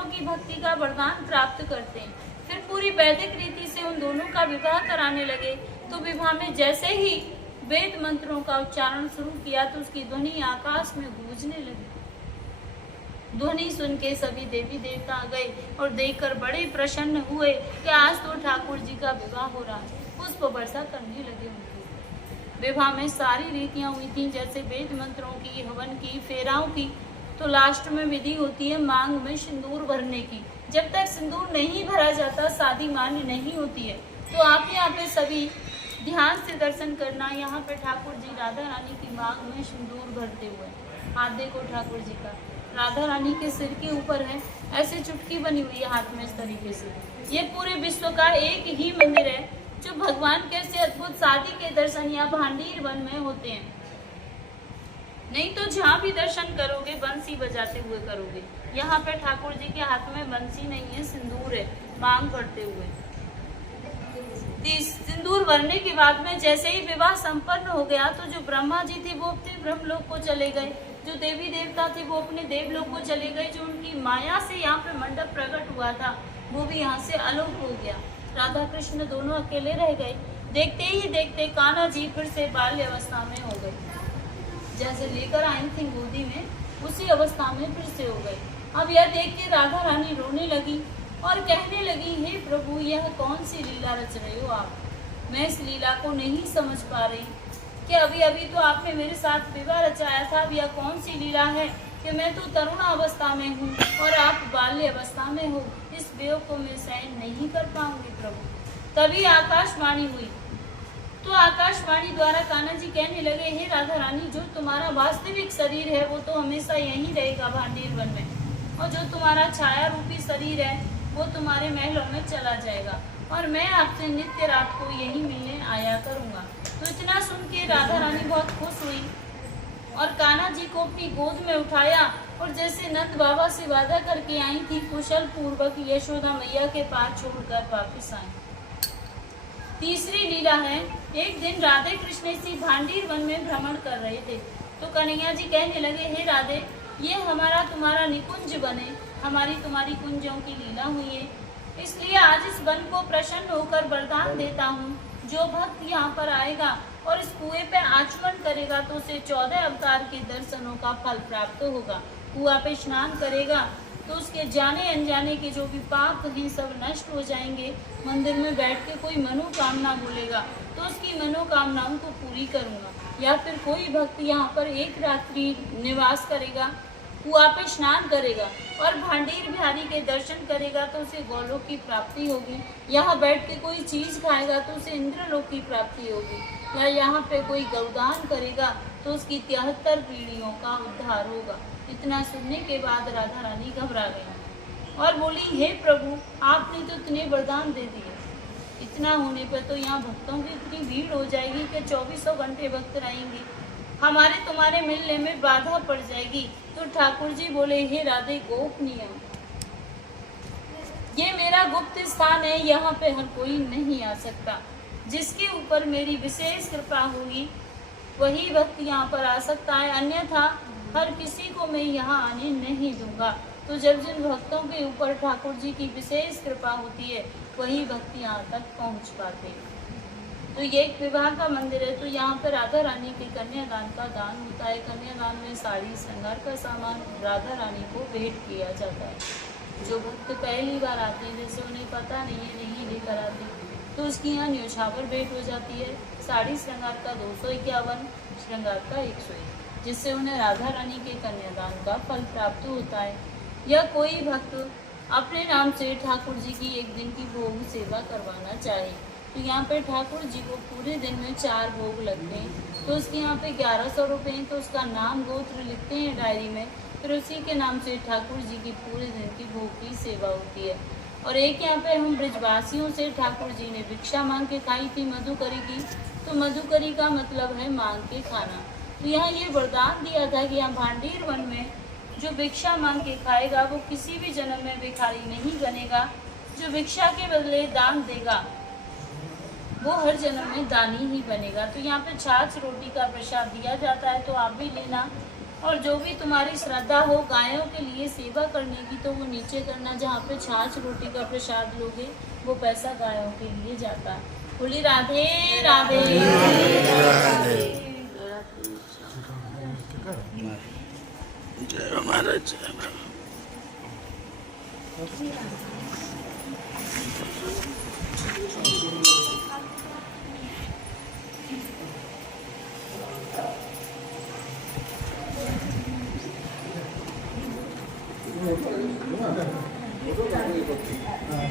देवताओं की भक्ति का वरदान प्राप्त करते हैं। फिर पूरी वैदिक रीति से उन दोनों का विवाह कराने लगे। तो विवाह में जैसे ही वेद मंत्रों का उच्चारण शुरू किया तो उसकी ध्वनि आकाश में गूंजने लगी। ध्वनि सुन के सभी देवी देवता आ गए और देखकर बड़े प्रसन्न हुए कि आज तो ठाकुर जी का विवाह हो रहा है। पुष्प वर्षा करने लगे उनके विवाह में सारी रीतियां हुई थी, जैसे वेद मंत्रों की, हवन की, फेराओं की। तो लास्ट में विधि होती है मांग में सिंदूर भरने की। जब तक सिंदूर नहीं भरा जाता शादी मान्य नहीं होती है। तो आप यहाँ पे सभी ध्यान से दर्शन करना। यहाँ पे ठाकुर जी राधा रानी की मांग में सिंदूर भरते हुए, हाथ देखो ठाकुर जी का, राधा रानी के सिर के ऊपर है, ऐसे चुटकी बनी हुई है हाथ में इस तरीके से। ये पूरे विश्व का एक ही मंदिर है जो भगवान के ऐसे अद्भुत शादी के दर्शन यहाँ भांडीर वन में होते हैं। नहीं तो जहाँ भी दर्शन करोगे बंसी बजाते हुए करोगे। यहाँ पे ठाकुर जी के हाथ में बंसी नहीं है, सिंदूर है, मांग भरते हुए। सिंदूर भरने के बाद में जैसे ही विवाह संपन्न हो गया तो जो ब्रह्मा जी थे वो अपने ब्रह्मलोक को चले गए, जो देवी देवता थे वो अपने देवलोक को चले गए। जो उनकी माया से यहाँ पे मंडप प्रकट हुआ था वो भी यहाँ से अलोप हो गया। राधा कृष्ण दोनों अकेले रह गए। देखते ही देखते कान्हा जी फिर से बाल्य अवस्था में हो गए, जैसे लेकर आई थी गोदी में उसी अवस्था में फिर से हो गए। अब यह देख के राधा रानी रोने लगी और कहने लगी, हे प्रभु यह कौन सी लीला रच रहे हो आप। मैं इस लीला को नहीं समझ पा रही कि अभी अभी तो आपने मेरे साथ विवाह रचाया था। अब यह कौन सी लीला है कि मैं तो तरुण अवस्था में हूँ और आप बाल्य अवस्था में हो। इस वियोग को मैं सहन नहीं कर पाऊंगी प्रभु। तभी आकाशवाणी हुई। तो आकाशवाणी द्वारा कान्हा जी कहने लगे, हे राधा रानी जो तुम्हारा वास्तविक शरीर है वो तो हमेशा यहीं रहेगा भांडीर वन में, और जो तुम्हारा छाया रूपी शरीर है वो तुम्हारे महलों में चला जाएगा और मैं आपसे नित्य रात को यहीं मिलने आया करूंगा। तो इतना सुन के राधा रानी बहुत खुश हुई और कान्हा जी को अपनी गोद में उठाया और जैसे नंद बाबा से वादा करके आई थी कुशल पूर्वक यशोदा मैया के पास छोड़कर वापिस आई। तीसरी लीला है, एक दिन राधे कृष्ण इसी भांडीर वन में भ्रमण कर रहे थे। तो कन्हैया जी कहने लगे, हे राधे ये हमारा तुम्हारा निकुंज बने, हमारी तुम्हारी कुंजों की लीला हुई है, इसलिए आज इस वन को प्रसन्न होकर वरदान देता हूँ। जो भक्त यहाँ पर आएगा और इस कुएं पे आचमन करेगा तो उसे 14 अवतार के दर्शनों का फल प्राप्त होगा। कुआ पे स्नान करेगा तो उसके जाने अनजाने के जो भी पाप हैं सब नष्ट हो जाएंगे। मंदिर में बैठ के कोई मनोकामना बोलेगा तो उसकी मनोकामनाओं को पूरी करूँगा। या फिर कोई भक्त यहाँ पर एक रात्रि निवास करेगा, कुआ पे स्नान करेगा और भांडीर बिहारी के दर्शन करेगा तो उसे गोलोक की प्राप्ति होगी। यहाँ बैठ के कोई चीज़ खाएगा तो उसे इंद्रलोक की प्राप्ति होगी। या यहाँ पे कोई गौदान करेगा तो उसकी 73 पीढ़ियों का उद्धार होगा। इतना सुनने के बाद राधा रानी घबरा गई और बोली, हे प्रभु आपने तो इतने वरदान दे दिए, इतना होने पर तो यहाँ भक्तों की इतनी भीड़ हो जाएगी कि 2400 घंटे भक्त रहेंगे, हमारे तुम्हारे मिलने में बाधा पड़ जाएगी। तो ठाकुर जी बोले, हे राधे गोपनीय ये मेरा गुप्त स्थान है, यहाँ पे हर कोई नहीं आ सकता। जिसके ऊपर मेरी विशेष कृपा होगी वही भक्त यहाँ पर आ सकता है, अन्यथा हर किसी को मैं यहाँ आने नहीं दूंगा। तो जब जिन भक्तों के ऊपर ठाकुर जी की विशेष कृपा होती है वही भक्त यहाँ तक पहुँच पाते हैं। तो ये एक विवाह का मंदिर है। तो यहाँ पर राधा रानी के कन्यादान का दान होता है। कन्यादान में साड़ी श्रृंगार का सामान राधा रानी को भेंट किया जाता है। जो भक्त पहली बार आते हैं जैसे उन्हें पता नहीं लेकर आते तो उसकी यहाँ न्योछावर भेंट हो जाती है। साड़ी श्रृंगार का 251, श्रृंगार का 101, जिससे उन्हें राधा रानी के कन्यादान का फल प्राप्त होता है। या कोई भक्त अपने नाम से ठाकुर जी की एक दिन की भोग सेवा करवाना चाहे तो यहाँ पे ठाकुर जी को पूरे दिन में 4 भोग लगते हैं। तो उसके यहाँ पे 1100 रुपये हैं। तो उसका नाम गोत्र लिखते हैं डायरी में, फिर उसी के नाम से ठाकुर जी की पूरे दिन की भोग की सेवा होती है। और एक यहाँ पे हम ब्रजवासियों से ठाकुर जी ने भिक्षा मांग के खाई थी मधुकरी की। तो मधुकरी का मतलब है मांग के खाना। तो यहाँ ये वरदान दिया था कि यहाँ भांडीर वन में जो भिक्षा मांग के खाएगा वो किसी भी जन्म में भिखारी नहीं बनेगा। जो भिक्षा के बदले दान देगा वो हर जन्म में दानी ही बनेगा। तो यहाँ पे छाछ रोटी का प्रसाद दिया जाता है, तो आप भी लेना। और जो भी तुम्हारी श्रद्धा हो गायों के लिए सेवा करने की तो वो नीचे करना, जहाँ पे छाछ रोटी का प्रसाद लोगे वो पैसा गायों के लिए जाता है। बोली राधे राधे। जय महाराज। हाँ